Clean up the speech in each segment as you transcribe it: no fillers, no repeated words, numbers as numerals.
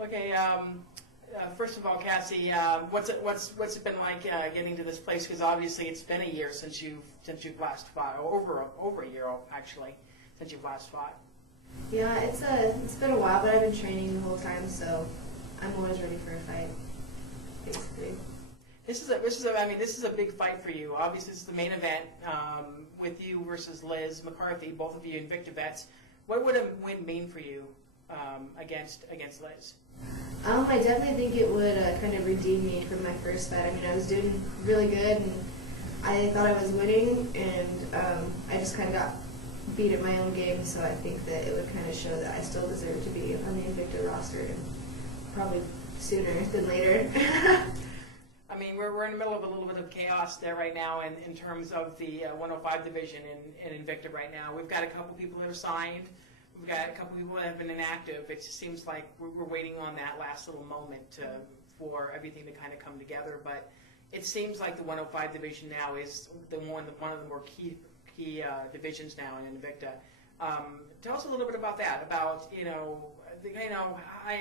Okay. First of all, Cassie, what's it been like getting to this place? Because obviously it's been a year since you've last fought, or over a year actually, since you've last fought. Yeah, it's been a while, but I've been training the whole time, so I'm always ready for a fight, basically. This is a big fight for you. Obviously, this is the main event with you versus Liz McCarthy, both of you Invicta vets. What would a win mean for you against Liz? I definitely think it would kind of redeem me from my first fight. I mean, I was doing really good, and I thought I was winning, and I just kind of got beat at my own game, so I think that it would kind of show that I still deserve to be on the Invicta roster, and probably sooner than later. I mean, we're in the middle of a little bit of chaos there right now in terms of the 105 division in Invicta right now. We've got a couple people that are signed. We've got a couple people that have been inactive. It just seems like we're waiting on that last little moment for everything to kind of come together. But it seems like the 105 division now is one of the more key divisions now in Invicta. Tell us a little bit about that, about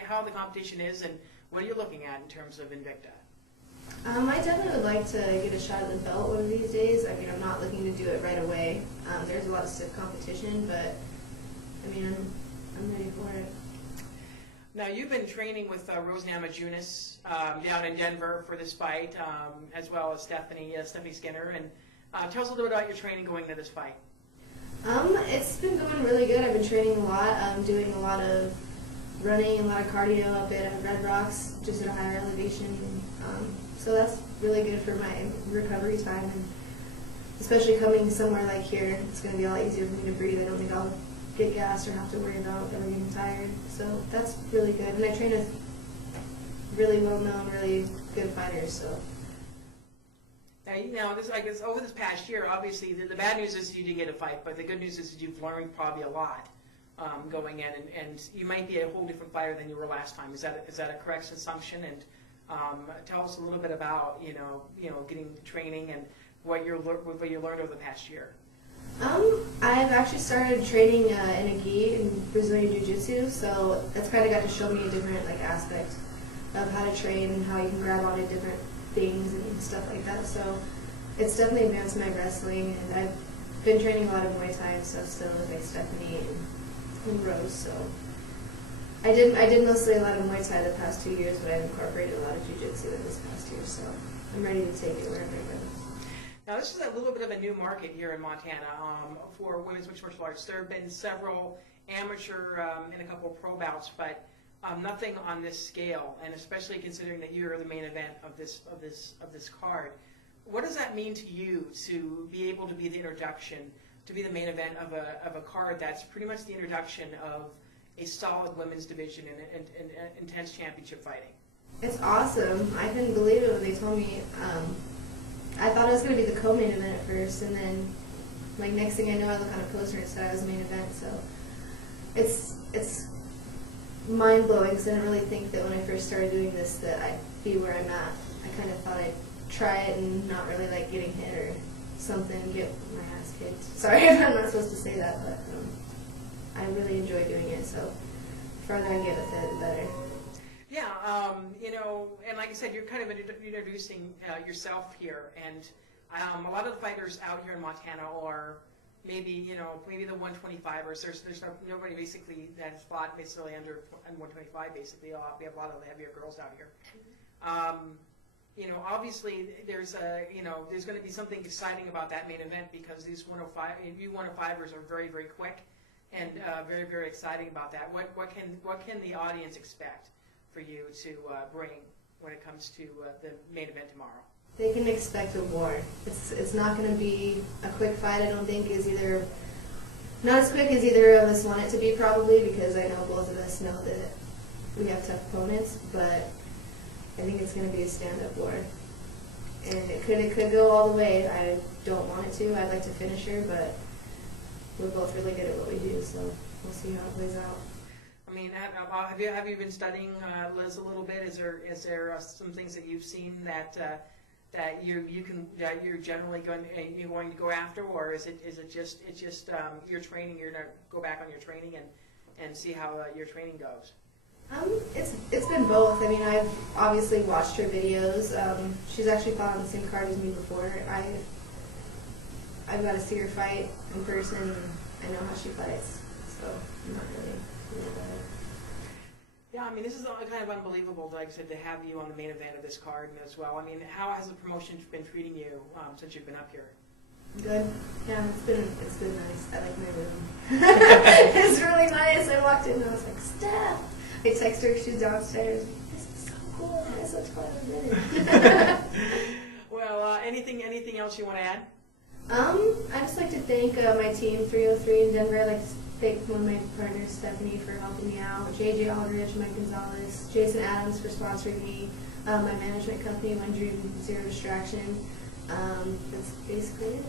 how the competition is and what are you looking at in terms of Invicta. I definitely would like to get a shot at the belt one of these days. I mean, I'm not looking to do it right away. There's a lot of stiff competition, but I mean, I'm ready for it. Now, you've been training with Rosa Namajunas down in Denver for this fight, as well as Stephanie Skinner. And tell us a little bit about your training going into this fight. It's been going really good. I've been training a lot. I'm doing a lot of running, a lot of cardio up at Red Rocks, just at a higher elevation. So that's really good for my recovery time, and especially coming somewhere like here, it's going to be a lot easier for me to breathe. I don't think I'll get gassed or have to worry about ever getting tired. So that's really good. And I train with really well-known, really good fighters. So. Now, I guess over this past year, obviously, the bad news is you did get a fight, but the good news is that you've learned probably a lot going in, and you might be a whole different fighter than you were last time. Is that a correct assumption? And tell us a little bit about getting training and what you learned over the past year. I've actually started training in a gi in Brazilian Jiu-Jitsu, so that's kind of got to show me a different aspect of how to train and how you can grab onto different things and stuff like that. So it's definitely advanced my wrestling, and I've been training a lot of Muay Thai and stuff still with Stephanie and Rose. So I did mostly a lot of Muay Thai the past 2 years, but I've incorporated a lot of Jiu-Jitsu in this past year. So I'm ready to take it wherever it goes. Now, this is a little bit of a new market here in Montana for women's mixed martial arts. There have been several amateur and a couple of pro bouts, but nothing on this scale, and especially considering that you're the main event of this card. What does that mean to you to be able to be the introduction, to be the main event of a card that's pretty much the introduction of a solid women's division and intense championship fighting? It's awesome. I couldn't believe it when they told me. I thought I was going to be the co-main event at first, and then next thing I know, I look on a poster and it said I was the main event. So it's mind-blowing, because I didn't really think that when I first started doing this that I'd be where I'm at. I kind of thought I'd try it and not really like getting hit or something, get my ass kicked. Sorry, I'm not supposed to say that, but I really enjoy doing it, so the farther I get with it, the better. Yeah, and like I said, you're kind of introducing yourself here, and a lot of the fighters out here in Montana are maybe the 125ers. There's nobody basically that's fought basically under 125 basically. We have a lot of the heavier girls out here. Obviously there's going to be something exciting about that main event, because these 105ers are very, very quick and very, very exciting about that. What can the audience expect for you to bring when it comes to the main event tomorrow? They can expect a war. It's not going to be a quick fight. I don't think not as quick as either of us want it to be, probably, because I know both of us know that we have tough opponents, but I think it's going to be a stand-up war. And it could go all the way. I don't want it to. I'd like to finish her, but we're both really good at what we do, so we'll see how it plays out. I mean, have you been studying Liz a little bit? Is there some things that you've seen that you're generally going to go after, or is it just your training? You're going to go back on your training and see how your training goes. It's been both. I mean, I've obviously watched her videos. She's actually fought on the same card as me before. I've got to see her fight in person, and I know how she fights, so I'm not really worried about it. Yeah, I mean, this is kind of unbelievable, like I said, to have you on the main event of this card as well. I mean, how has the promotion been treating you since you've been up here? Good. Yeah, it's been nice. I like my room. It's really nice. I walked in and I was like, Steph. I text her. She's downstairs. This is so cool. I had such fun in a minute. Well, anything else you want to add? I'd just like to thank my team 303 in Denver. I'd like to thank one of my partners, Stephanie, for helping me out. JJ Aldridge, Mike Gonzalez, Jason Adams for sponsoring me. My management company, One Dream, Zero Distraction. That's basically it.